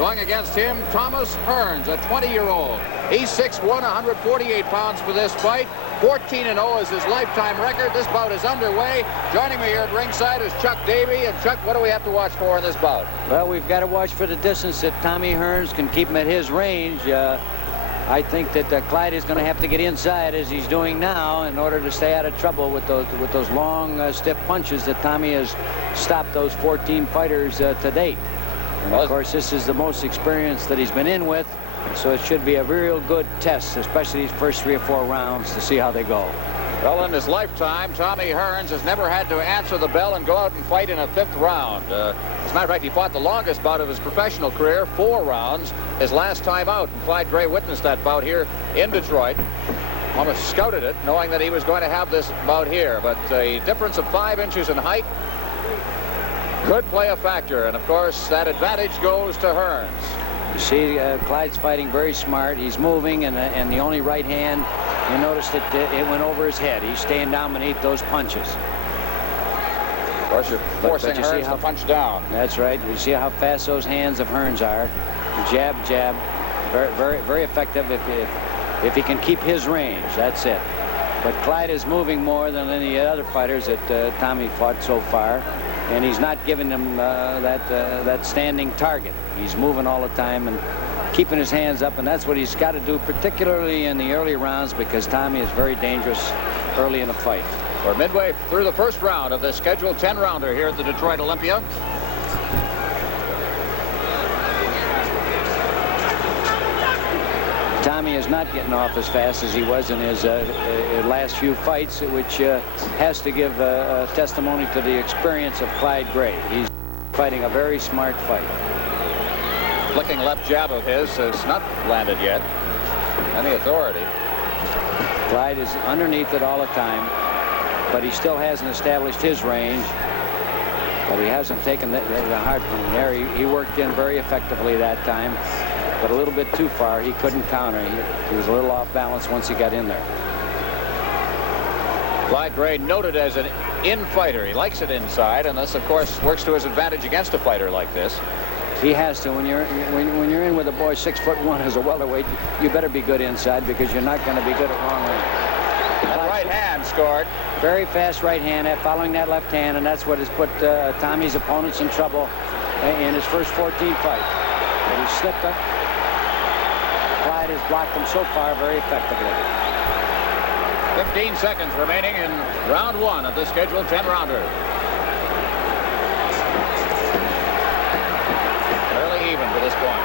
Going against him, Thomas Hearns, a 20-year-old. He's 6'1", 148 pounds for this fight. 14-0 is his lifetime record. This bout is underway. Joining me here at ringside is Chuck Davey. And Chuck, what do we have to watch for in this bout? Well, we've got to watch for the distance that Tommy Hearns can keep him at his range. I think that Clyde is going to have to get inside as he's doing now in order to stay out of trouble with those long, stiff punches that Tommy has stopped those 14 fighters to date. And of course, this is the most experience that he's been in with, so it should be a real good test, especially these first 3 or 4 rounds, to see how they go. Well, in his lifetime, Tommy Hearns has never had to answer the bell and go out and fight in a 5th round. As a matter of fact, he fought the longest bout of his professional career, 4 rounds, his last time out. And Clyde Gray witnessed that bout here in Detroit. Almost scouted it, knowing that he was going to have this bout here. But a difference of 5 inches in height could play a factor. And, of course, that advantage goes to Hearns. You see, Clyde's fighting very smart. He's moving, and the only right hand, you notice that it went over his head. He's staying down beneath those punches. Of course, you're forcing Hearns to punch down. That's right. You see how fast those hands of Hearns are. Jab, jab. Very, very, very effective if he can keep his range. That's it. But Clyde is moving more than any other fighters that Tommy fought so far. And he's not giving them that standing target. He's moving all the time and keeping his hands up, and that's what he's got to do, particularly in the early rounds, because Tommy is very dangerous early in a fight. We're midway through the first round of this scheduled 10-rounder here at the Detroit Olympia. Tommy is not getting off as fast as he was in his last few fights, which has to give testimony to the experience of Clyde Gray. He's fighting a very smart fight. Flicking left jab of his has not landed yet. Any authority. Clyde is underneath it all the time, but he still hasn't established his range. But he hasn't taken the hard one there. He worked in very effectively that time, but a little bit too far. He couldn't counter. He was a little off balance once he got in there. Clyde Gray noted as an in-fighter. He likes it inside, and this, of course, works to his advantage against a fighter like this. He has to. When you're in with a boy 6'1" as a welterweight, you better be good inside, because you're not going to be good at long range. That right hand scored. Very fast right hand, following that left hand, and that's what has put Tommy's opponents in trouble in his first 14 fights. But he slipped up. Clyde has blocked him so far very effectively. 15 seconds remaining in round 1 of the scheduled 10-rounder. Fairly even to this point.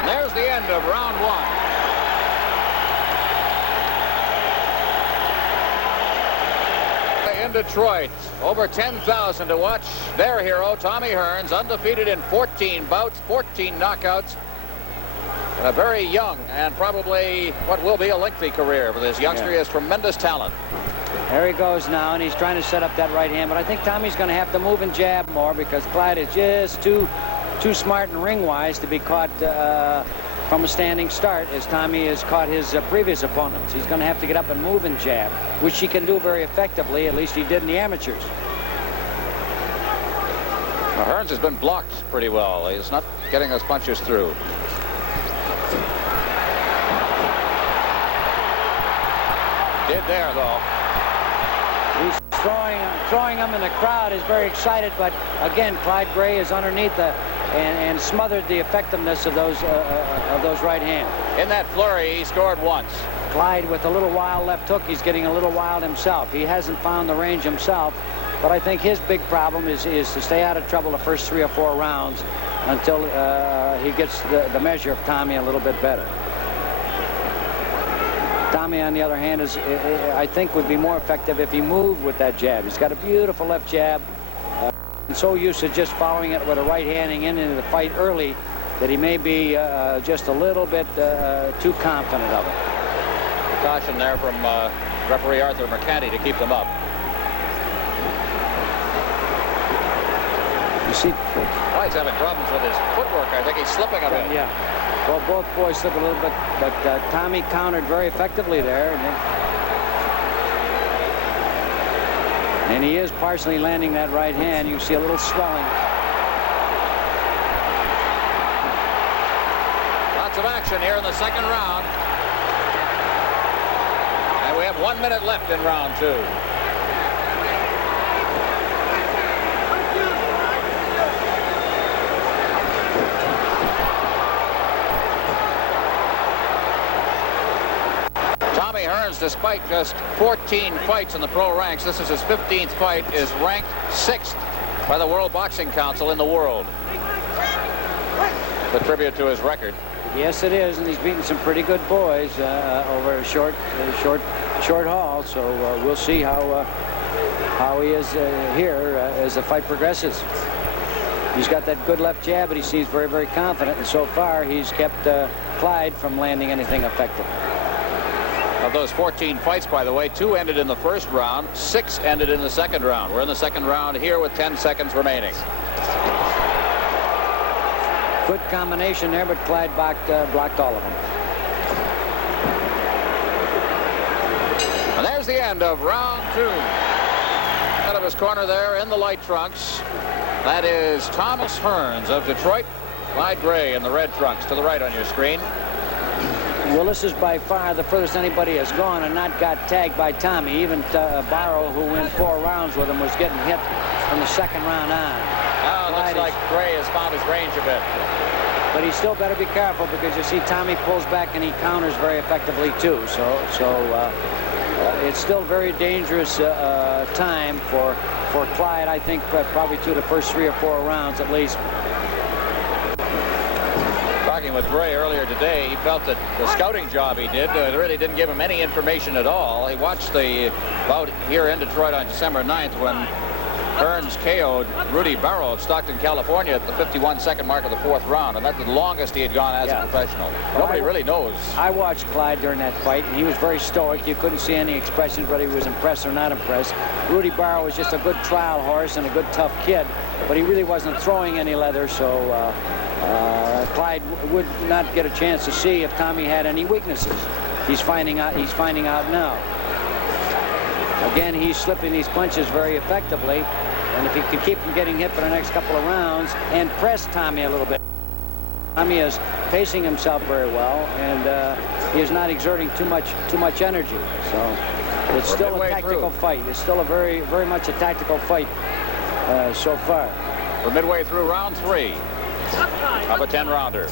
And there's the end of round 1. In Detroit, over 10,000 to watch their hero, Tommy Hearns, undefeated in 14 bouts, 14 knockouts, and a very young and probably what will be a lengthy career for this youngster. He has tremendous talent. There he goes now, and he's trying to set up that right hand, but I think Tommy's going to have to move and jab more, because Clyde is just too smart and ring-wise to be caught from a standing start, as Tommy has caught his previous opponents. He's going to have to get up and move and jab, which he can do very effectively. At least he did in the amateurs. Now, Hearns has been blocked pretty well. He's not getting those punches through. Did there, though. He's throwing him, and the crowd is very excited, but again, Clyde Gray is underneath and smothered the effectiveness of those right hands. In that flurry, he scored once. Clyde, with a little wild left hook, he's getting a little wild himself. He hasn't found the range himself, but I think his big problem is to stay out of trouble the first 3 or 4 rounds until he gets the measure of Tommy a little bit better. Tommy, on the other hand, I think would be more effective if he moved with that jab. He's got a beautiful left jab. And so used to just following it with a right handing into the fight early that he may be just a little bit too confident of it. Caution there from referee Arthur Mercanti to keep them up. You see, Clyde's having problems with his footwork. I think he's slipping a bit. Yeah. Well, both boys slip a little bit, but Tommy countered very effectively there. And And he is partially landing that right hand. You see a little swelling. Lots of action here in the second round. And we have 1 minute left in round 2. Tommy Hearns, despite just 14 fights in the pro ranks, this is his 15th fight, is ranked 6th by the World Boxing Council in the world. The tribute to his record. Yes, it is, and he's beaten some pretty good boys over a short haul. So we'll see how he is here as the fight progresses. He's got that good left jab, but he seems very, very confident, and so far he's kept Clyde from landing anything effective. Of those 14 fights, by the way, 2 ended in the first round, 6 ended in the second round. We're in the second round here with 10 seconds remaining. Good combination there, but Clyde blocked all of them. And there's the end of round 2. Out of his corner there in the light trunks, that is Thomas Hearns of Detroit. Clyde Gray in the red trunks to the right on your screen. Well, this is by far the furthest anybody has gone and not got tagged by Tommy. Even Barrow, who went 4 rounds with him, was getting hit from the second round on. Oh, looks like Gray has found his range a bit. But he still better be careful, because you see Tommy pulls back and he counters very effectively too. So it's still a very dangerous time for Clyde. I think probably through the first 3 or 4 rounds at least. Talking with Gray earlier today, he felt that the scouting job he did really didn't give him any information at all. He watched the bout here in Detroit on December 9th when Hearns KO'd Rudy Barrow of Stockton, California at the 51-second mark of the 4th round, and that's the longest he had gone as a professional. Nobody really knows. I watched Clyde during that fight, and he was very stoic. You couldn't see any expressions whether he was impressed or not impressed. Rudy Barrow was just a good trial horse and a good tough kid, but he really wasn't throwing any leather, so Clyde would not get a chance to see if Tommy had any weaknesses. He's finding out now. Again, he's slipping these punches very effectively, and if he can keep from getting hit for the next couple of rounds and press Tommy a little bit. Tommy is pacing himself very well, and he is not exerting too much energy. So it's still a tactical fight. It's still a very, very much a tactical fight so far. We're midway through round 3 of a 10-rounder,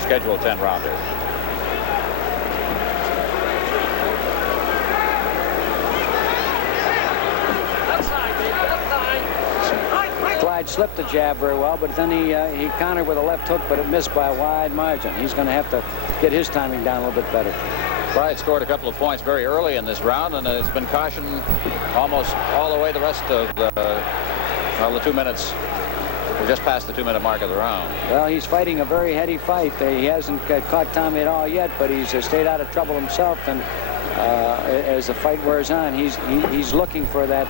scheduled 10-rounder. Clyde slipped the jab very well, but then he countered with a left hook, but it missed by a wide margin. He's going to have to get his timing down a little bit better. Clyde scored a couple of points very early in this round, and it's been cautioned almost all the way the rest of the 2 minutes. We're just past the 2-minute mark of the round. Well, he's fighting a very heady fight. He hasn't caught Tommy at all yet, but he's stayed out of trouble himself, and as the fight wears on, he's looking for that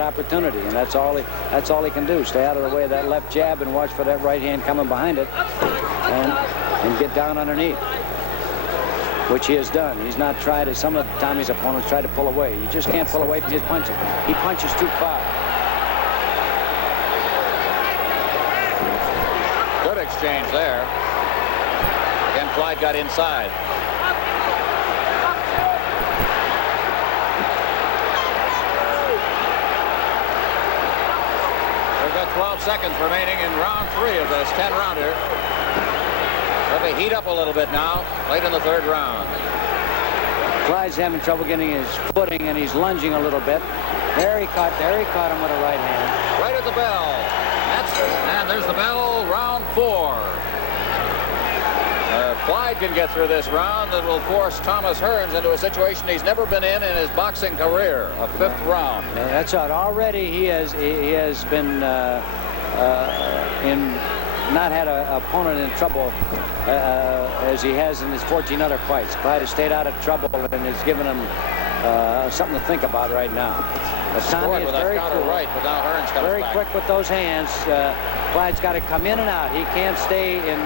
opportunity, and that's all he can do. Stay out of the way of that left jab and watch for that right hand coming behind it, and get down underneath, which he has done. He's not tried, as some of Tommy's opponents tried to pull away. You just can't pull away from his punches. He punches too far. Good exchange there. Again, Clyde got inside. We've got 12 seconds remaining in round 3 of this 10-rounder. Let me heat up a little bit now, late in the 3rd round. Clyde's having trouble getting his footing, and he's lunging a little bit. There he caught him with a right hand. Right at the bell. And there's the bell, round 4. Clyde can get through this round that will force Thomas Hearns into a situation he's never been in his boxing career, a 5th round. Yeah, that's right. Already he has been not had an opponent in trouble as he has in his 14 other fights. Clyde has stayed out of trouble and has given him something to think about right now. But Tommy is very cool. Right, but now Hearns comes very back. quick with those hands. Clyde's got to come in and out. He can't stay in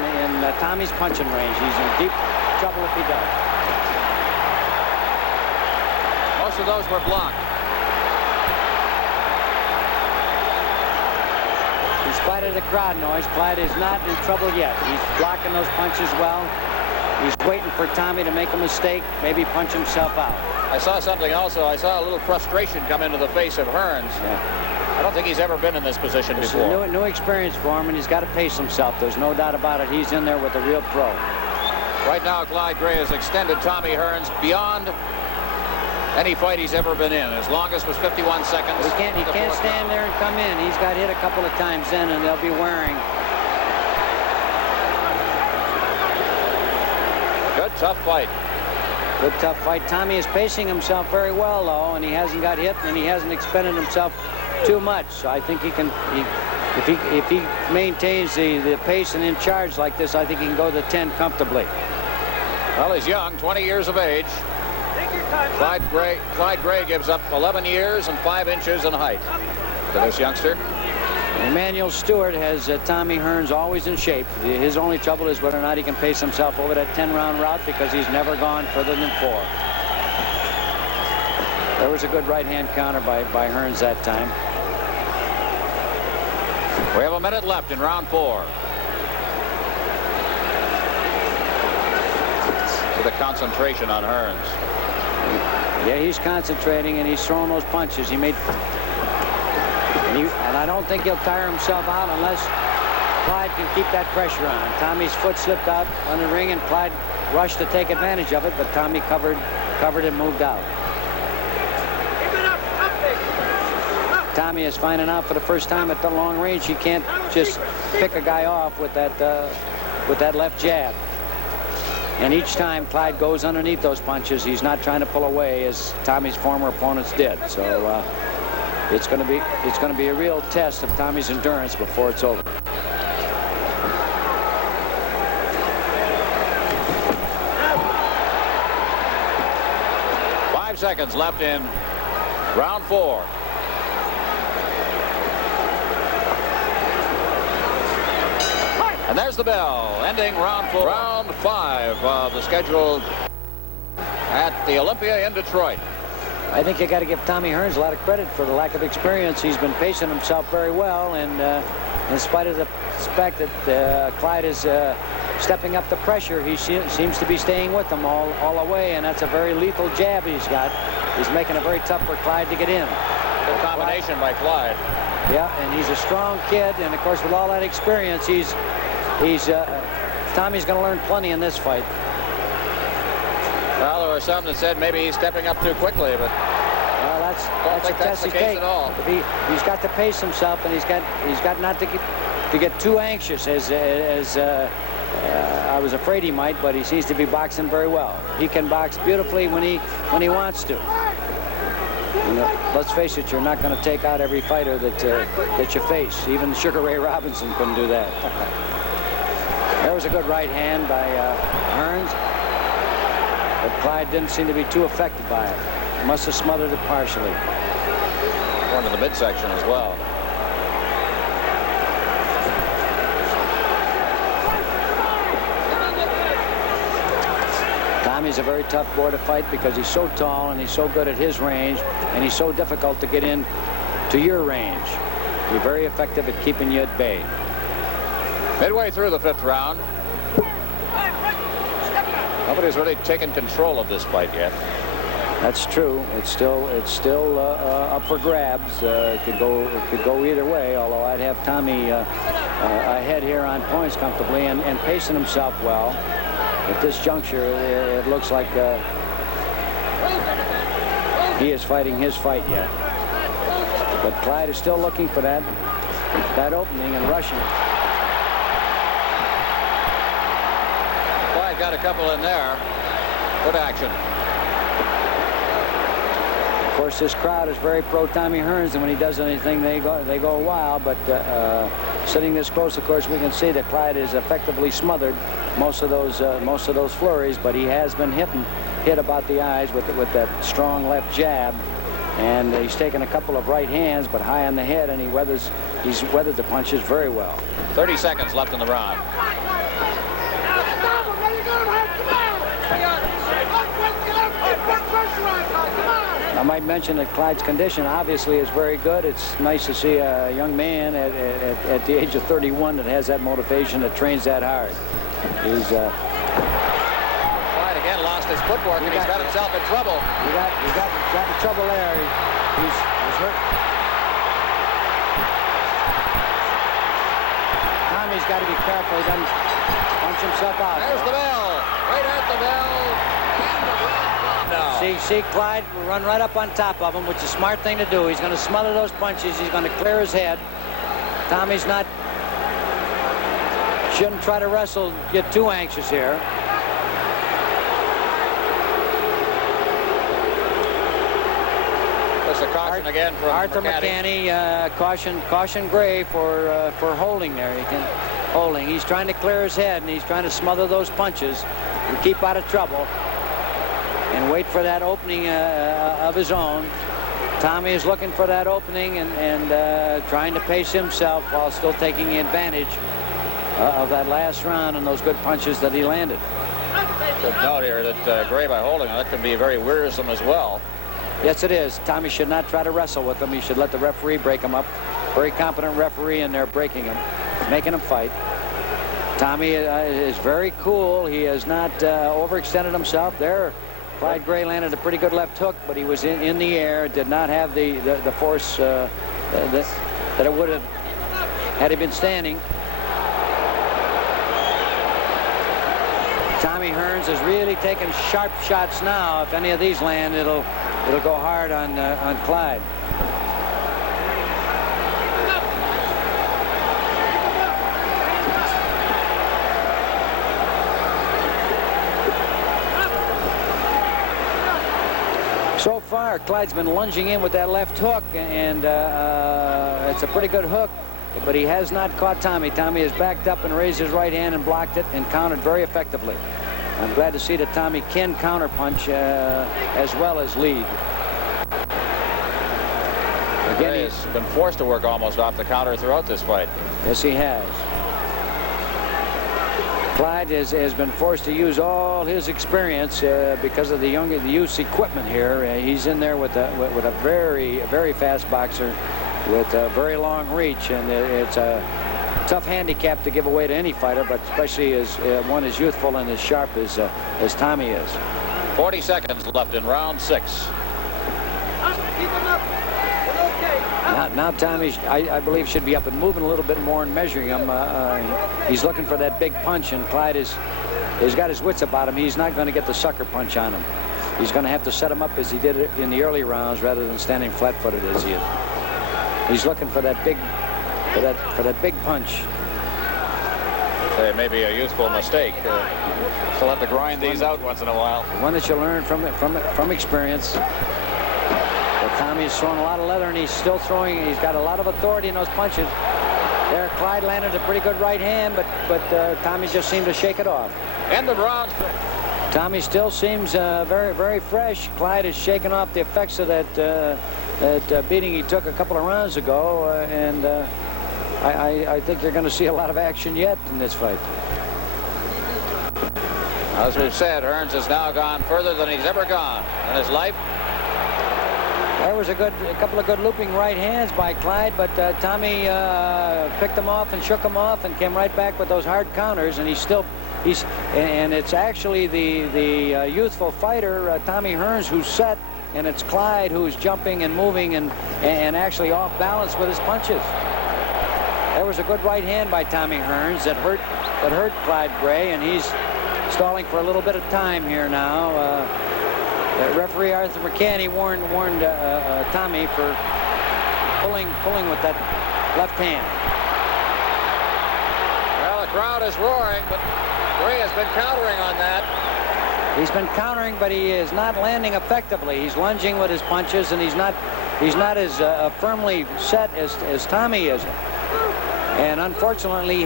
Tommy's punching range. He's in deep trouble if he does. Most of those were blocked. the crowd noise, Clyde is not in trouble yet. He's blocking those punches well. He's waiting for Tommy to make a mistake, maybe punch himself out. I saw something also. I saw a little frustration come into the face of Hearns. Yeah. I don't think he's ever been in this position It's before. a new experience for him, and he's got to pace himself. There's no doubt about it. He's in there with a real pro. Right now, Clyde Gray has extended Tommy Hearns beyond any fight he's ever been in. His longest was 51 seconds. He can't stand there and come in. He's got hit a couple of times in, and they'll be wearing. Good, tough fight. Good, tough fight. Tommy is pacing himself very well, though, and he hasn't got hit, and he hasn't expended himself too much. So I think he can, if he maintains the pace and in charge like this, I think he can go to 10 comfortably. Well, he's young, 20 years of age. Clyde Gray gives up 11 years and 5 inches in height to this youngster. Emmanuel Stewart has Tommy Hearns always in shape. His only trouble is whether or not he can pace himself over that 10-round route, because he's never gone further than 4. There was a good right-hand counter by Hearns that time. We have a minute left in round 4. With a concentration on Hearns. Yeah, he's concentrating, and he's throwing those punches. And I don't think he'll tire himself out unless Clyde can keep that pressure on. Tommy's foot slipped out on the ring, and Clyde rushed to take advantage of it, but Tommy covered and moved out. Tommy is finding out for the first time at the long range he can't just pick a guy off with that left jab. And each time Clyde goes underneath those punches, he's not trying to pull away as Tommy's former opponents did. So it's going to be a real test of Tommy's endurance before it's over. Five seconds left in round 4. And there's the bell, ending round 4. Round 5 of the schedule at the Olympia in Detroit. I think you got to give Tommy Hearns a lot of credit for the lack of experience. He's been pacing himself very well, and in spite of the fact that Clyde is stepping up the pressure, he seems to be staying with them all the way, and that's a very lethal jab he's got. He's making it very tough for Clyde to get in. Good combination by Clyde. Yeah, and he's a strong kid, and of course with all that experience, Tommy's going to learn plenty in this fight. Well, there were some that said maybe he's stepping up too quickly, but that's a test he takes. He's got to pace himself, and he's got not to get too anxious as I was afraid he might, but he seems to be boxing very well. He can box beautifully when he wants to. Let's face it, you're not going to take out every fighter that you face. Even Sugar Ray Robinson couldn't do that. There was a good right hand by Hearns, but Clyde didn't seem to be too affected by it. Must have smothered it partially. Going to the midsection as well. Tommy's a very tough boy to fight because he's so tall and he's so good at his range, and he's so difficult to get in to your range. He's very effective at keeping you at bay. Midway through the 5th round. Nobody's really taken control of this fight yet. That's true. It's still up for grabs. It could go either way. Although I'd have Tommy ahead here on points comfortably and pacing himself well. At this juncture, it looks like he is fighting his fight yet. But Clyde is still looking for that opening and rushing. Clyde got a couple in there. Good action. Of course, this crowd is very pro Tommy Hearns, and when he does anything, they go a while. But sitting this close, of course, we can see that Clyde is effectively smothered most of those flurries. But he has been hit about the eyes with that strong left jab, and he's taken a couple of right hands, but high on the head, and he's weathered the punches very well. 30 seconds left in the round. I might mention that Clyde's condition obviously is very good. It's nice to see a young man at the age of 31 that has that motivation, that trains that hard. He's Clyde again lost his footwork, and he's got himself in trouble. He got in trouble there. He's hurt. Tommy's got to be careful. He doesn't punch himself out. There's the bell. Right at the bell. No. See, Clyde will run right up on top of him, which is a smart thing to do. He's going to smother those punches. He's going to clear his head. Tommy's shouldn't try to wrestle, get too anxious here. There's a caution again from Arthur McCanny. Caution Gray for holding there. Holding. He's trying to clear his head, and he's trying to smother those punches and keep out of trouble and wait for that opening of his own. Tommy is looking for that opening and trying to pace himself while still taking advantage of that last round and those good punches that he landed. Good note here that Gray, by holding, that can be very wearisome as well. Yes, it is. Tommy should not try to wrestle with him. He should let the referee break him up. Very competent referee in there breaking him, making him fight. Tommy is very cool. He has not overextended himself there. Clyde Gray landed a pretty good left hook, but he was in the air, did not have the force that it would have had he been standing. Tommy Hearns is really taking sharp shots now. If any of these land, it'll go hard on Clyde. So far, Clyde's been lunging in with that left hook, and it's a pretty good hook, but he has not caught Tommy. Tommy has backed up and raised his right hand and blocked it and countered very effectively. I'm glad to see that Tommy can counterpunch as well as lead. Again, he's been forced to work almost off the counter throughout this fight. Yes, he has. Clyde has been forced to use all his experience because of the youth's equipment here. He's in there with a very fast boxer with a very long reach, and it's a tough handicap to give away to any fighter, but especially as one as youthful and as sharp as Tommy is. 40 seconds left in round 6. Now Tommy, I believe, should be up and moving a little bit more and measuring him. He's looking for that big punch, and Clyde has got his wits about him. He's not going to get the sucker punch on him. He's going to have to set him up as he did it in the early rounds rather than standing flat-footed as he is. He's looking for that big punch. It may be a youthful mistake. Still have to grind these out once in a while. One that you learn from experience. Tommy's throwing a lot of leather, and he's still throwing. He's got a lot of authority in those punches. There, Clyde landed a pretty good right hand, but Tommy just seemed to shake it off. End of round. Tommy still seems very fresh. Clyde has shaken off the effects of that beating he took a couple of rounds ago, and I think you're going to see a lot of action yet in this fight. As we've said, Hearns has now gone further than he's ever gone in his life. There was a couple of good looping right hands by Clyde, but Tommy picked them off and shook them off and came right back with those hard counters, and and it's actually the youthful fighter Tommy Hearns who's set, and it's Clyde who's jumping and moving and actually off balance with his punches. There was a good right hand by Tommy Hearns that hurt Clyde Gray, and he's stalling for a little bit of time here now. Referee Arthur McCanny warned Tommy for pulling with that left hand. Well, the crowd is roaring, but Gray has been countering on that. He's been countering, but he is not landing effectively. He's lunging with his punches, and he's not as firmly set as Tommy is. And unfortunately,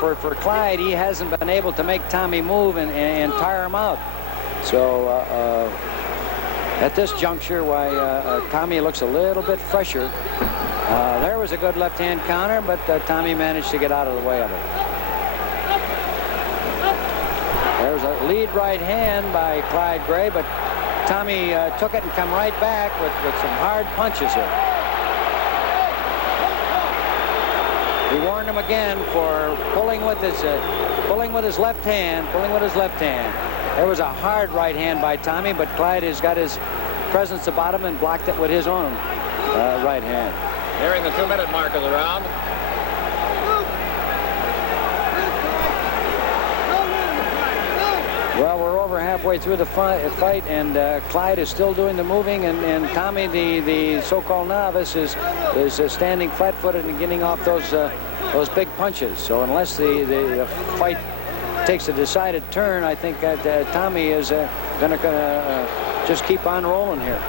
for Clyde, he hasn't been able to make Tommy move and tire him out. So at this juncture, Tommy looks a little bit fresher. There was a good left-hand counter, but Tommy managed to get out of the way of it. There's a lead right hand by Clyde Gray, but Tommy took it and come right back with some hard punches here. He warned him again for pulling with his left hand. There was a hard right hand by Tommy, but Clyde has got his presence about him and blocked it with his own right hand. Nearing the 2-minute mark of the round. Well, we're over halfway through the fight, and Clyde is still doing the moving, and Tommy, the so-called novice, is standing flat-footed and getting off those big punches. So unless the fight takes a decided turn, I think that Tommy is going to just keep on rolling here.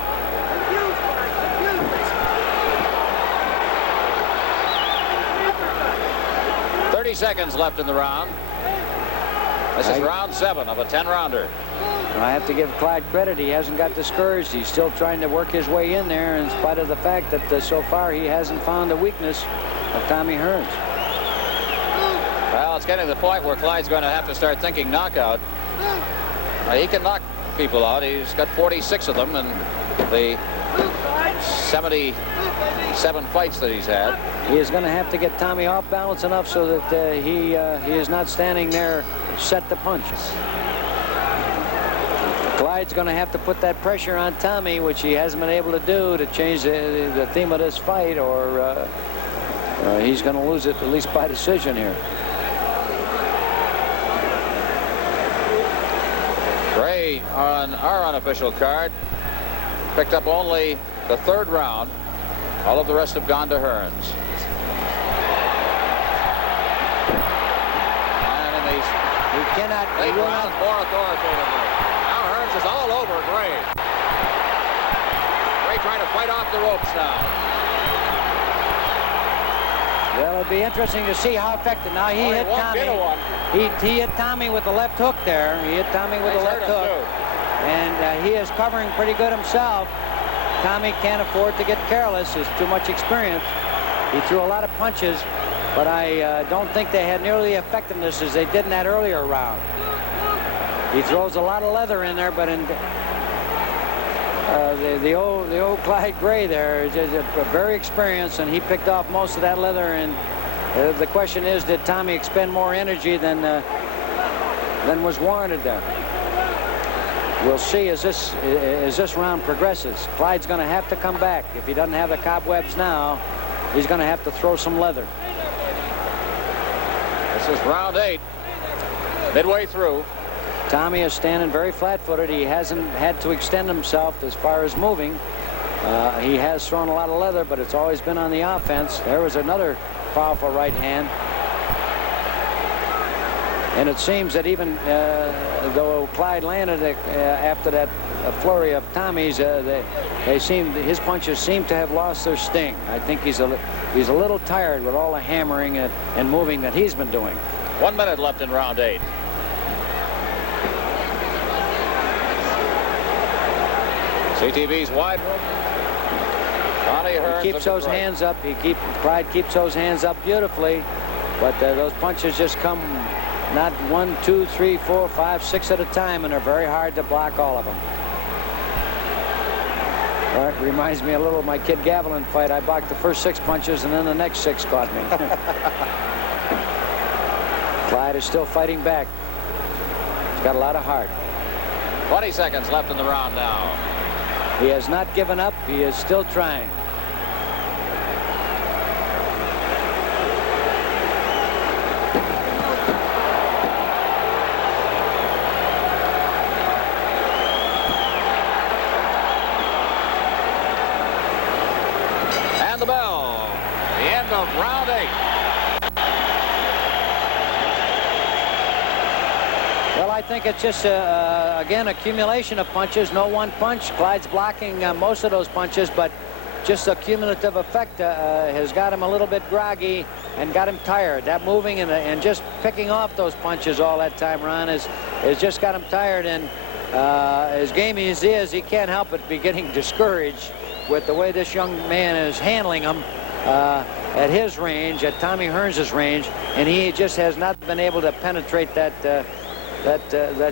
Seconds left in the round. This is round 7 of a 10-rounder. I have to give Clyde credit. He hasn't got discouraged. He's still trying to work his way in there in spite of the fact that so far he hasn't found the weakness of Tommy Hearns. Well, it's getting to the point where Clyde's going to have to start thinking knockout. He can knock people out. He's got 46 of them in the 77 fights that he's had. He is going to have to get Tommy off balance enough so that he is not standing there set to punch. Clyde's going to have to put that pressure on Tommy, which he hasn't been able to do, to change the theme of this fight, or he's going to lose it at least by decision here. Gray on our unofficial card picked up only the 3rd round. All of the rest have gone to Hearns. He will not. More authoritatively. Now Hearns is all over Gray. Gray trying to fight off the ropes now. Well, it'll be interesting to see how effective. Now he hit Tommy. He hit Tommy with the left hook there. He hit Tommy with the left hook. And he is covering pretty good himself. Tommy can't afford to get careless. There's too much experience. He threw a lot of punches, but I don't think they had nearly the effectiveness as they did in that earlier round. He throws a lot of leather in there, but in the old Clyde Gray there is very experienced, and he picked off most of that leather. And the question is, did Tommy expend more energy than was warranted there? We'll see as this round progresses. Clyde's going to have to come back. If he doesn't have the cobwebs now, he's going to have to throw some leather. This is round 8, midway through. Tommy is standing very flat-footed. He hasn't had to extend himself as far as moving. He has thrown a lot of leather, but it's always been on the offense. There was another powerful right hand. And it seems that even though Clyde landed after that flurry of Tommy's, his punches seem to have lost their sting. I think he's a little tired with all the hammering and moving that he's been doing. 1 minute left in round 8. CTV's wide room. He keeps those hands up. Clyde keeps those hands up beautifully, but those punches just come not 1, 2, 3, 4, 5, 6 at a time, and they're very hard to block all of them. Well, it reminds me a little of my Kid Gavilan fight. I blocked the first 6 punches, and then the next 6 caught me. Clyde is still fighting back. He's got a lot of heart. 20 seconds left in the round now. He has not given up. He is still trying. And the bell. The end of round 8. Well, I think it's just, again, accumulation of punches. No one punch. Clyde's blocking most of those punches, but just the cumulative effect has got him a little bit groggy and got him tired. That moving and just picking off those punches all that time, Ron, has just got him tired. And as game as he is, he can't help but be getting discouraged with the way this young man is handling him at his range, at Tommy Hearns' range, and he just has not been able to penetrate that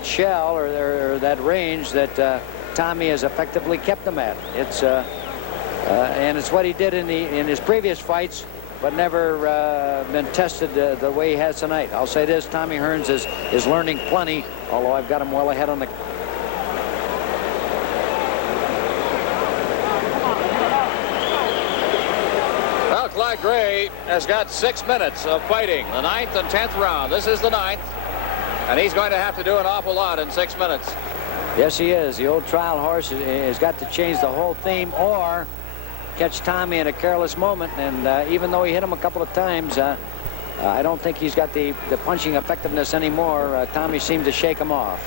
shell or that range that Tommy has effectively kept him at. And it's what he did in his previous fights, but never been tested the way he has tonight. I'll say this: Tommy Hearns is learning plenty, although I've got him well ahead on the. Well, Clyde Gray has got 6 minutes of fighting, the 9th and 10th round. This is the 9th, and he's going to have to do an awful lot in 6 minutes. Yes, he is. The old trial horse has got to change the whole theme or catch Tommy in a careless moment. And even though he hit him a couple of times, I don't think he's got the punching effectiveness anymore. Tommy seemed to shake him off.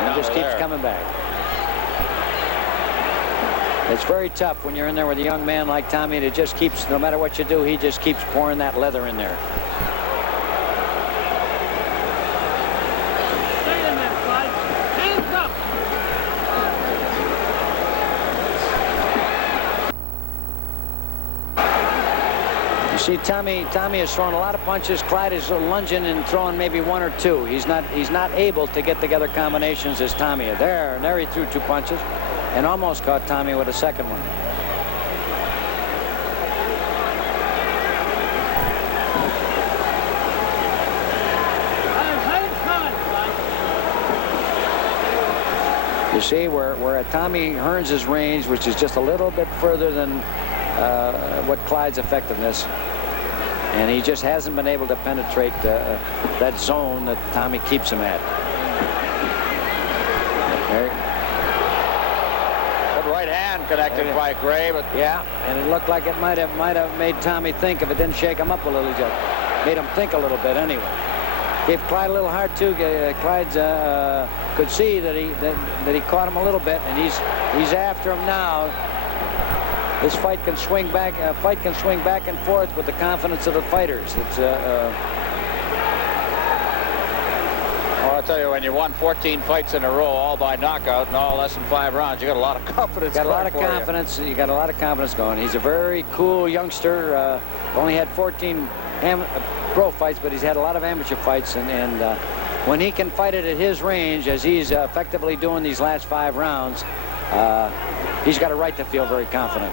And he just keeps coming back. It's very tough when you're in there with a young man like Tommy that just keeps, no matter what you do, he just keeps pouring that leather in there. See, Tommy has thrown a lot of punches. Clyde is lunging and throwing maybe 1 or 2. He's not able to get together combinations as Tommy is. There he threw 2 punches and almost caught Tommy with a second one. You see, we're at Tommy Hearns' range, which is just a little bit further than what Clyde's effectiveness. And he just hasn't been able to penetrate that zone that Tommy keeps him at. Good right hand connected by Gray, but yeah, and it looked like it might have made Tommy think if it didn't shake him up a little. Just made him think a little bit anyway. Gave Clyde a little heart too. Clyde could see that he caught him a little bit, and he's after him now. This fight can swing back. Fight can swing back and forth with the confidence of the fighters. It's. Well, I'll tell you, when you won 14 fights in a row, all by knockout, and all less than 5 rounds, you got a lot of confidence. Got a lot of confidence. You got a lot of confidence going. He's a very cool youngster. Only had 14 pro fights, but he's had a lot of amateur fights, and when he can fight it at his range, as he's effectively doing these last 5 rounds, he's got a right to feel very confident.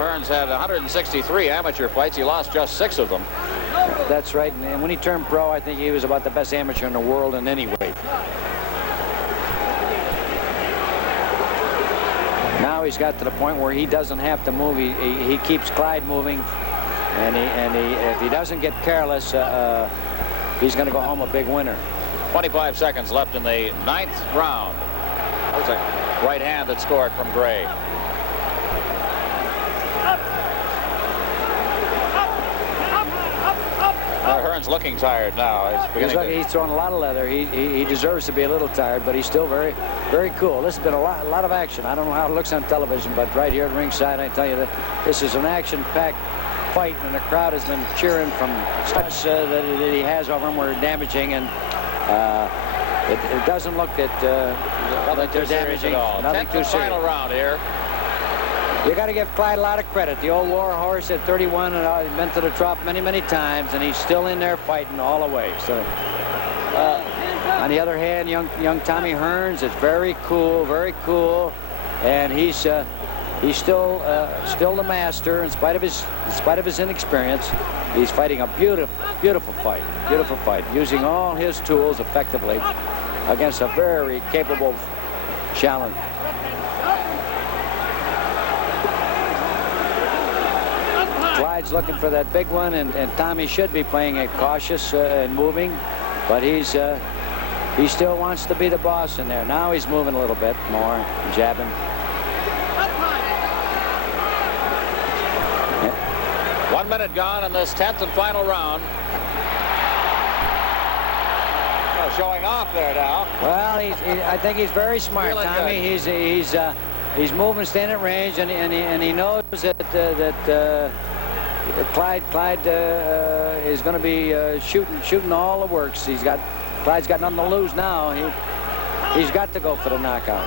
Hearns had 163 amateur fights. He lost just 6 of them. That's right. And when he turned pro, I think he was about the best amateur in the world in any weight. Now he's got to the point where he doesn't have to move. He keeps Clyde moving, and if he doesn't get careless, he's going to go home a big winner. 25 seconds left in the 9th round. That was a right hand that scored from Gray. Hearns looking tired now. He's throwing a lot of leather. He deserves to be a little tired, but he's still very, very cool. This has been a lot of action. I don't know how it looks on television, but right here at ringside, I tell you that this is an action-packed fight, and the crowd has been cheering from shots that he has over him were damaging, and it doesn't look that they're damaging. Nothing too serious. Final round here. You got to give Clyde a lot of credit. The old war horse at 31 and he's been to the trough many, many times, and he's still in there fighting all the way. So, on the other hand, young Tommy Hearns is very cool, and he's still the master in spite of his inexperience. He's fighting a beautiful fight, using all his tools effectively against a very capable challenge. Clyde's looking for that big one, and Tommy should be playing it cautious and moving, but he still wants to be the boss in there. Now he's moving a little bit more, jabbing. Yeah. 1 minute gone in this 10th and final round. Oh, showing off there now. Well, I think he's very smart, Tommy. Good. He's moving, staying at range, and he knows that Clyde is going to be shooting all the works. Clyde's got nothing to lose now. He's got to go for the knockout.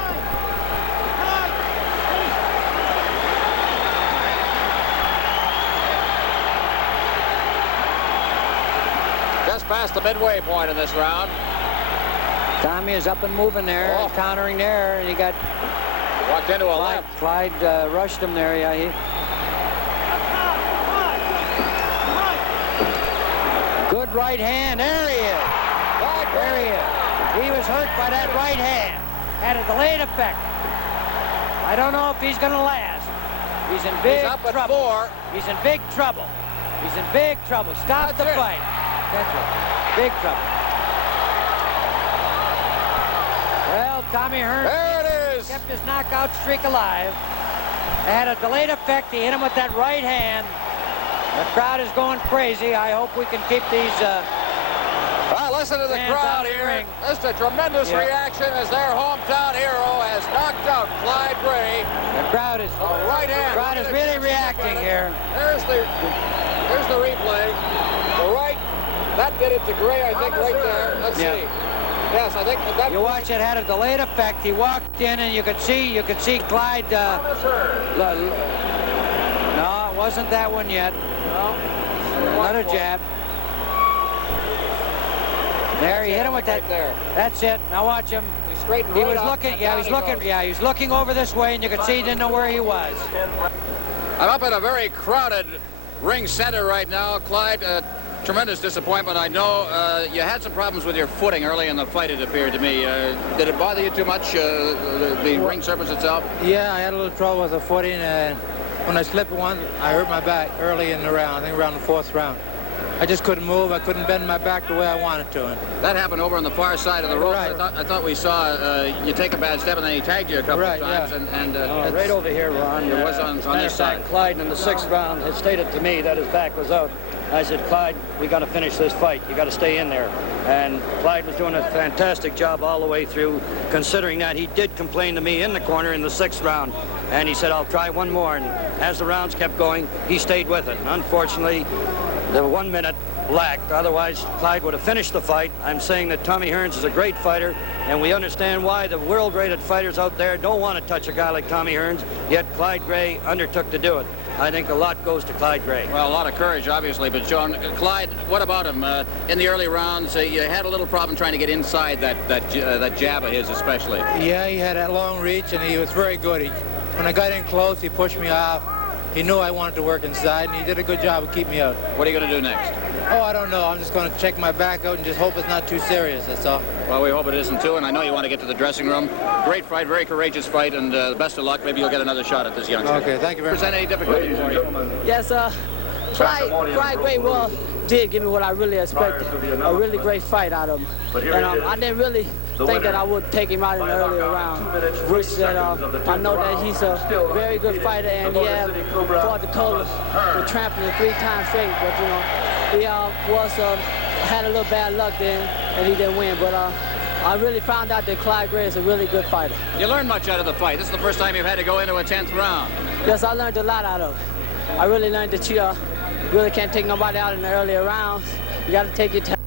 Just past the midway point in this round. Tommy is up and moving there, countering there, and he got walked into a left. Clyde rushed him there. Yeah, good right hand. There he is. There he is. He was hurt by that right hand. Had a delayed effect. I don't know if he's going to last. He's in big trouble. He's in big trouble. He's in big trouble. Stop the fight. That's it. Big trouble. Well, Tommy Hearns there it is. Kept his knockout streak alive. Had a delayed effect. He hit him with that right hand. The crowd is going crazy. I hope we can keep these listen to the crowd here. Just a tremendous reaction as their hometown hero has knocked out Clyde Gray. The crowd is really reacting here. Here's the replay. The right, that did it to Gray, I think, right there. Let's see. Yes, I think that. You watch it had a delayed effect. He walked in, and you could see Clyde. No, it wasn't that one yet. No. Another jab. There, he hit him with that. Right there. That's it. Now watch him. He straightened. He was looking. Yeah, he's looking. Yeah, he's looking over this way, and you could see he didn't know where he was. I'm up in a very crowded ring center right now, Clyde. Tremendous disappointment. I know you had some problems with your footing early in the fight, it appeared to me. Did it bother you too much, the ring surface itself? Yeah, I had a little trouble with the footing, and when I slipped once, I hurt my back early in the round, I think around the 4th round. I just couldn't move. I couldn't bend my back the way I wanted to. And that happened over on the far side of the rope. Right. I thought we saw you take a bad step, and then he tagged you a couple of times. Yeah. Right over here, Ron. It was on this side. Clyde in the 6th round had stated to me that his back was out. I said, Clyde, we got to finish this fight. You got to stay in there. And Clyde was doing a fantastic job all the way through, considering that he did complain to me in the corner in the 6th round. And he said, I'll try one more. And as the rounds kept going, he stayed with it. And unfortunately, the 1 minute lacked. Otherwise, Clyde would have finished the fight. I'm saying that Tommy Hearns is a great fighter, and we understand why the world-rated fighters out there don't want to touch a guy like Tommy Hearns, yet Clyde Gray undertook to do it. I think a lot goes to Clyde Gray. Well, a lot of courage, obviously, but John, Clyde, what about him? In the early rounds, you had a little problem trying to get inside that jab of his, especially. Yeah, he had that long reach, and he was very good. When I got in close, he pushed me off. He knew I wanted to work inside, and he did a good job of keeping me out. What are you going to do next? Oh, I don't know. I'm just going to check my back out and just hope it's not too serious, that's all. Well, we hope it isn't too, and I know you want to get to the dressing room. Great fight, very courageous fight, and best of luck. Maybe you'll get another shot at this youngster. Okay, thank you very much. Present any difficulties for you? Yes, Clyde Gray did give me what I really expected. A really great fight out of him. And I didn't really think that I would take him out in the earlier round, which that I know that he's a very good fighter, and he had fought the color with trampling 3 times straight, but you know, he had a little bad luck then, and he didn't win, but I really found out that Clyde Gray is a really good fighter. You learned much out of the fight. This is the first time you've had to go into a 10th round. Yes, I learned a lot out of it. I really learned that you really can't take nobody out in the earlier rounds. You got to take your time.